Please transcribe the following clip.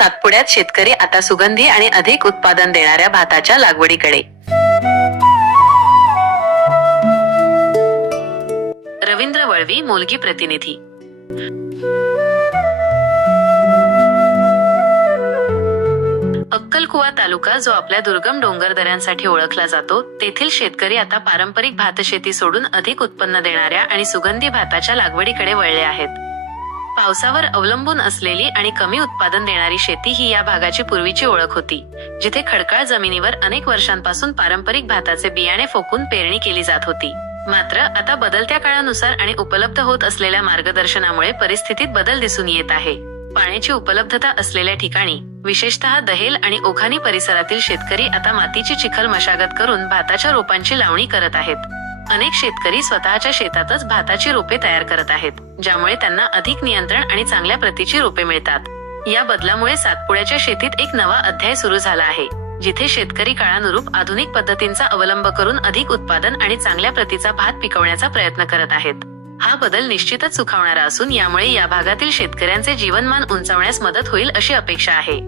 सातपुड्यात शेतकरी आता सुगंधी आणि अधिक उत्पादन देणाऱ्या भाताच्या लागवडीकडे. रवींद्र वळवी मोलगी प्रतिनिधी. अक्कलकुवा तालुका जो आपल्या दुर्गम डोंगर दऱ्यांसाठी ओळखला जातो तेथील शेतकरी आता पारंपरिक भातशेती सोडून अधिक उत्पन्न देणाऱ्या आणि सुगंधी भाताच्या लागवडीकडे वळले आहेत. पावसावर अवलंबून असलेली आणि कमी उत्पादन देणारी शेती ही या भागाची पूर्वीची ओळख होती जिथे खडकाळ जमिनीवर अनेक वर्षांपासून पारंपरिक भाताचे बियाणे फोकून पेरणी केली जात होती. मात्र आता बदलत्या काळानुसार आणि उपलब्ध होत असलेल्या मार्गदर्शनामुळे परिस्थितीत बदल दिसून येत आहे. पाण्याची उपलब्धता असलेल्या ठिकाणी विशेषतः दहेल आणि ओखानी परिसरातील शेतकरी आता मातीची चिखल मशागत करून भाताच्या रोपांची लावणी करत आहेत. अनेक शेतकरी स्वतःच्या शेतातच भाताची रोपे तयार करत आहेत ज्यामुळे त्यांना अधिक नियंत्रण आणि चांगल्या प्रतीची रोपे मिळतात. या बदलामुळे सातपुड्याच्या शेतीत एक नवा अध्याय सुरू झाला आहे जिथे शेतकरी काळानुरूप आधुनिक पद्धतींचा अवलंब करून अधिक उत्पादन आणि चांगल्या प्रतीचा भात पिकवण्याचा प्रयत्न करत आहेत. हा बदल निश्चितच सुखावणारा असून यामुळे या भागातील शेतकऱ्यांचे जीवनमान उंचावण्यास मदत होईल अशी अपेक्षा आहे.